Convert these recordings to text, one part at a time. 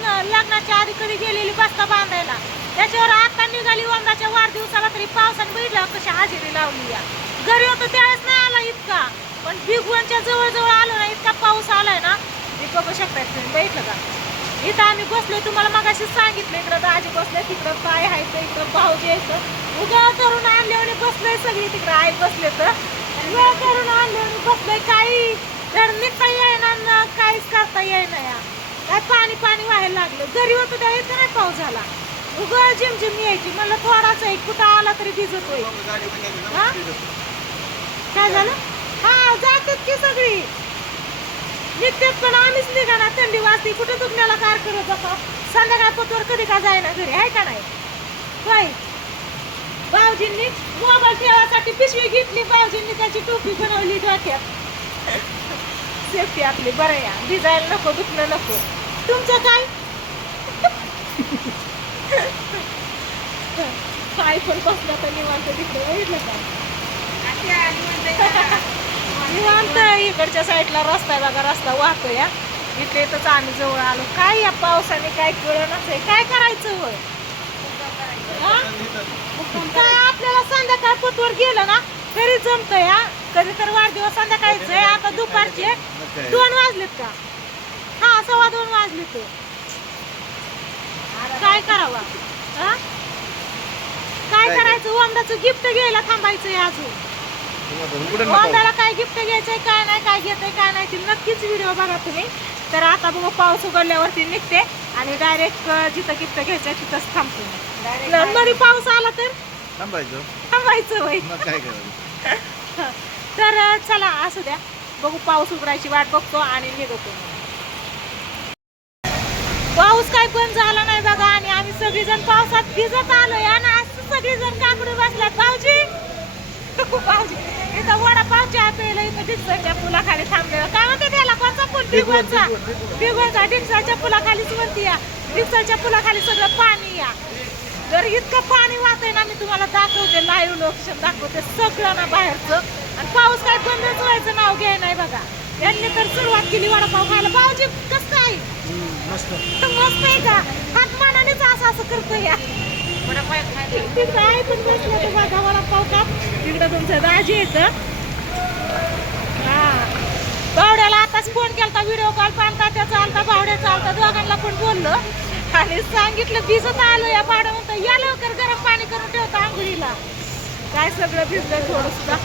लग्नाच्या आधी कधी गेलेली बस्ता बांधायला, त्याच्यावर आता निघाली वंदाच्या वाढदिवसाला तरी पावसाने बघितलं कशी हजेरी लावली या. घरी होतो त्यावेळेस नाही आला इतका, पण बिगवनच्या जवळ आलो ना इतका पाऊस आलाय ना. मी बघू शकताय तुम्ही, बघितलं का. इथं आम्ही बसलोय, तुम्हाला मगाशी सांगितलं इकडं दाजी बसले, तिकडं काय आहे तर इकडं भाऊजी यायचं उगा करून आणल्याने बसलोय. सगळी तिकडं आई बसले तर वेळ करून आणल्याने बसलोय. काही तर निघता येईना ना, काहीच करता येईना या. काय पाणी व्हायला लागलं. घरी होतो त्या इथं नाही पाऊस झाला, उगा झिमझिम यायची. म्हणलं थोडाच आहे, कुठं आला तरी भिजतोय. हा काय झालं. हा जातात की सगळी निघतात, पण आम्हीच निघा ना. थंडी वाजते, कुठे दुखण्याला कार करत जातो. संध्याकाळ पतवर कधी का जायना घरी, आहे का नाही. काय भाऊजींनी मोबाईल ठेवासाठी पिशवी घेतली, भाऊजींनी त्याची टोपी बनवली डोक्यात. सेफ्टी आपली बरं या, भिजायला नको, दुखणं नको. तुमचं काय काय पण बसलं तर निवांत तिकडे, बघितलं का निवांत. इकडच्या साईडला रस्ता आहे बघा, रस्ता वाहतो या. इथे तर आम्ही जवळ आलो. काय या पावसाने काय कळणच आहे, काय करायचं होय. काय आपल्याला संध्याकाळ पतवर गेलं ना तरी जमत या. कधी तर वाढदिवस संध्याकाळीच आहे. आता दुपारचे 2 वाजलेत का. हा 2:15 वाजले. तर काय करावं. काय करायचं. वंदाचं गिफ्ट घ्यायला थांबायचंय अजून. वंदाला काय गिफ्ट घ्यायचंय, काय नाही, काय घेतय काय नाही, ती नक्कीच व्हिडिओ बघा तुम्ही. तर आता बघू पाऊस उघडल्यावरती निघते आणि डायरेक्ट जिथं गिफ्ट घ्यायचंय तिथंच थांबतो. मध्ये पाऊस आला तर थांबायचं वय. तर चला असू द्या, बघू पाऊस उघडायची वाट बघतो आणि निघतो. पाऊस काय पण झाला नाही बघा, आणि आम्ही सगळीजण पावसात भिजत आलोय. आणि आज सगळीजण काकडे बसल्यात. भाऊजी इथं वडापाव चहा प्यायला इथं डिक्सरच्या पुलाखाली थांबलेलं. काय म्हणते त्याला, कोणचा पूल. बिगवनचा डिक्सरच्या पुलाखालीच वरती या. डिक्सरच्या पुलाखाली सगळं पाणी या. तर इतकं पाणी वाहतंय ना, मी तुम्हाला दाखवते, लाईव्ह लोकेशन दाखवते सगळं ना बाहेरचं. आणि पाऊस काय बंदच व्हायचं नाव घ्याय नाही बघा. यांनी तर सुरुवात केली वडापाव खायला. भाऊजी कसं आहे. मस्त आहे का. हात मानानेच असं करतो या. तिकडं आहे पण बसलं बघा वडापाव का. तिकडं तुमचं दाजी येतं. हा बावड्याला आताच फोन केला, व्हिडिओ कॉल पाहता त्याचा आलता, भावड्याचा आलता, दोघांना पण बोललो आणि सांगितलं भिजत आलो या. भाडं म्हणतो या लवकर, गरम पाणी करून ठेवतो आंघोळीला. काय सगळं भिजलं थोडं सुद्धा.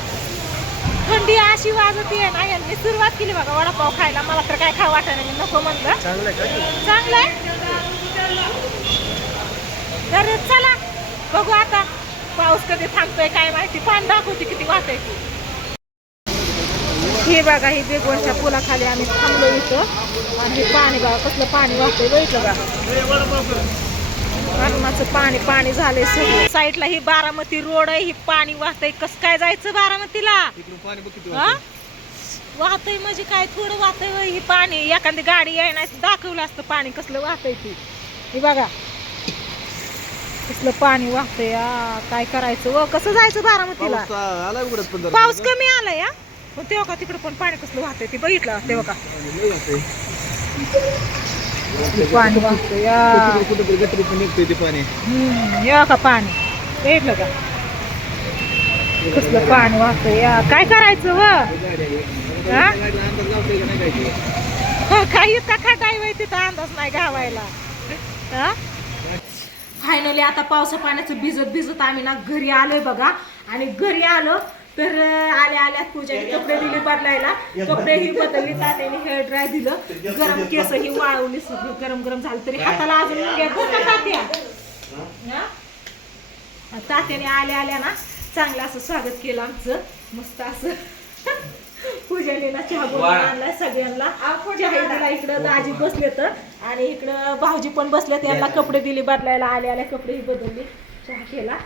थंडी अशी वाजती आहे ना. यांनी सुरुवात केली बघा वडापाव खायला. मला तर काय खाऊ वाटत नाही, नको म्हणलं. चांगलं आहे. तर चला बघू आता पाऊस कधी थांबतोय काय माहिती. पाणी दाखवते किती वाहतंय ती. हे बघा, ही बेगवनच्या पुलाखाली आम्ही थांबलो इथं. आणि हे पाणी बघा कसलं पाणी वाहतंय, बघितलं का. धरणाचं पाणी झालंय सगळं. साईडला ही बारामती रोड आहे, ही पाणी वाहतंय. कसं काय जायचं बारामतीला. वाहतंय म्हणजे काय थोडं वाहतंय ही पाणी. एखादी गाडी आहे ना दाखवलं असतं पाणी कसलं वाहतंय ती. हे बघा कसलं पाणी वाहतंय. काय करायचं व कसं जायचं बारामतीला. पाऊस कमी आला या, पण तेव्हा का तिकडे पण पाणी कसलं वाहतंय ते बघितलं तेव्हा का. पाणी वाहतंय या का. पाणी बघितलं का कसलं पाणी वाहतंय या. काय करायचं व. काही इतका खड्डाय वय तिथं अंदाज नाही गावायला. फायनली आता पावसा पाण्याचं भिजत आम्ही ना घरी आलोय बघा. आणि घरी आलो तर आल्या पूजाने कपडे दिले बदलायला. कपडे ही बदलली, तात्याने हेअर ड्राय दिलं, गरम केस ही वाळवली, सगळं गरम झालं. तरी हाताला अजून तात्याने आल्या ना चांगलं असं स्वागत केलं आमचं. मस्त असं पूजाने ना चहा बनवून आणलाय सगळ्यांना. चहा दिला. इकडं दाजी बसले तर आणि इकडं भाऊजी पण बसले. त्यांना कपडे दिले बदलायला. आल्या कपडेही बदलली, चहा केला.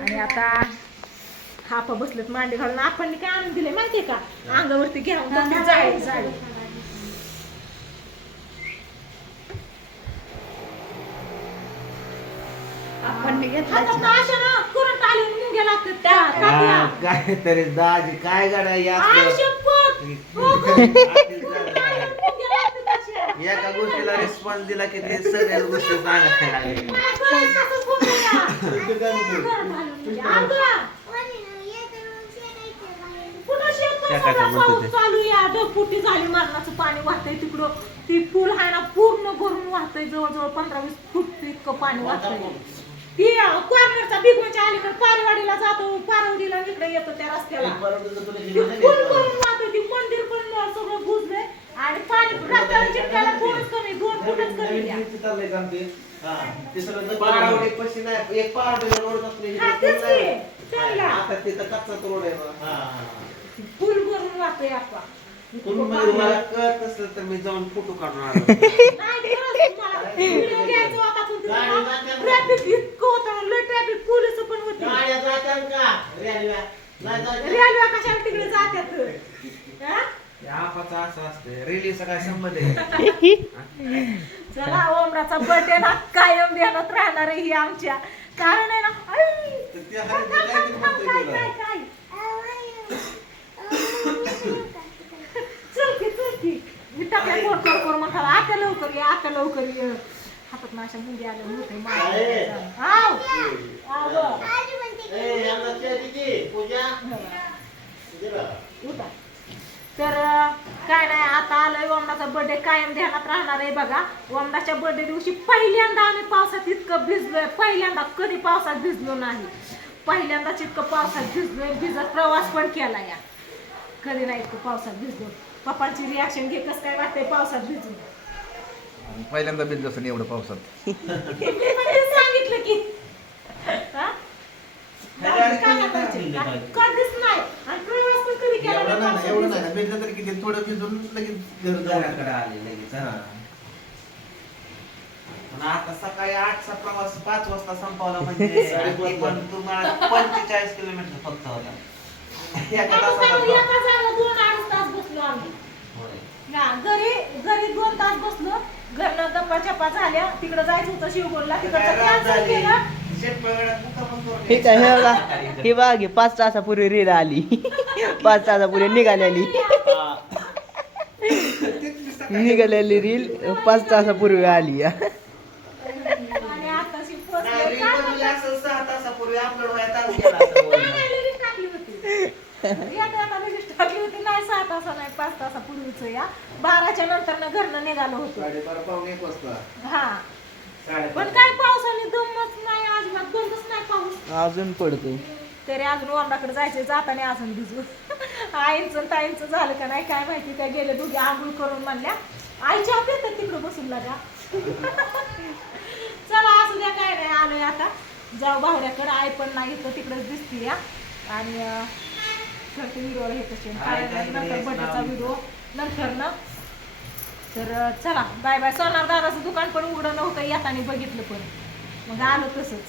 आणि आता आपा बसलेत मांडी घालून. आपण काय आणून दिले माहितीये का, अंगावरती घेऊन जाळी. आपण करंट आले मुंग्या लागतात काय तरी दाजी काय गाड्या. एका गोष्टीला रिस्पॉन्स दिला की ते सगळ्या गोष्टी सांगायला लागले. चालू या ढगफुटी झाली मरणाचं पाणी वाहतंय तिकडं ती पूल आहे ना पूर्ण भरून वाहतंय जवळजवळ 15-20 फूट इतकं पाणी वाहतंय ती कॉर्नरचा बिगवच्या अलीकडे पारवाडीला जातो पारवडीला इकडे येतो त्या रस्त्याला पूल भरून वाहतोय ती मंदिर पण सगळं बुजलंय आणि पाणी रस्त्याला चिटकायला थोडंच कमी 2 फूटच कमी आता तिथं कच्चाच रोड आहे. पूल भरून वाहतोय आपा तुम्ही मला कळत असलं तर मी जाऊन फोटो काढून आलो. नाही खरंच मला व्हिडिओ घ्यायचा होता पण ट्रॅफिक इतकं होतं लय ट्रॅफिक पोलीस पण होते रेल्वे कशाला तिकडे जातात हा? आपाचं असं असते रेल्वेचा काय संबंध आहे. चला ओमराचा बर्थडे ना कायम ध्यानात राहणार आहे ही आमच्या कारण आहे ना काय चलकी मी टाकल्या कोर मग आता लवकर ये आता लवकर ये हातात नाशा मुंडी आल्या मोठे तर काय नाही आता आलोय वमनाचा बर्थडे कायम ध्यानात राहणार आहे बघा वमनाच्या बर्थडे दिवशी पहिल्यांदा आम्ही पावसात इतकं भिजलोय पहिल्यांदा कधी पावसात भिजलो नाही पहिल्यांदाच इतकं पावसात भिजलोय भिजत प्रवास पण केला या कधी नाही इतकं पावसात भिजलो पप्पांची रिॲक्शन घे कसं काय वाटतंय पावसात भिजून पहिल्यांदा भिजलो असं एवढं पावसात मी पण ते सांगितलं की हा? कधीच नाही आणि प्रवास पण कधी केला एवढं नाही नाही एवढं नाही भिजलं तरी किती थोडं भिजून लगेच घर जाऊ घराकडे आले लगेच. पण आता सकाळी 8चा प्रवास 5 वाजता संपवला म्हणजे पण तुम्हाला 45 किलोमीटर फक्त होता. एका तासाचा एका जागेला 2-2.5 तास बसलो आम्ही ना घरी 2 तास बसलो घरनं गप्पा चप्पा झाल्या तिकडं जायचं होतं शिवगोलला तिकडचं कॅन्सल केलं ठीक आहे हे बघा ही बघ ही 5 तासापूर्वी रील आली 5 तासापूर्वी निघालेली निघालेली रील 5 तासापूर्वी आली आणि आताशी पोचले का? 6 तासापूर्वी अपलोड व्हायला चालू केला असेल. नाही, लगेच टाकली होती. येता लगेच टाकली होती नाही 6 तासा नाही 5 तासापूर्वीच या 12च्या नंतर घरनं निघालो होतो 12:30 पावणे 1 वाजता. हा पण काय पावसाने दमच नाही अजिबात बंदच नाही पाऊस अजून पडतोय तरी अजून वरणाकडे जायचे जाताना अजून भिजू आईंचं ताईंचं झालं का नाही काय माहिती काय गेले दोघे आंघोळ करून म्हणल्या आईच्या आपल्या तर तिकडं बसून लागा चला असू द्या काय नाही आलोय आता जाऊ भावड्याकडे आई पण नाही इथं तिकडंच दिसते या आणि करते व्हिडिओ हे कसे नंतर बर्थडेचा व्हिडिओ नंतर ना तर चला बाय बाय सोनार दादाचं दुकान पण उघडं नव्हतं येताना बघितलं पण मग आलो तसंच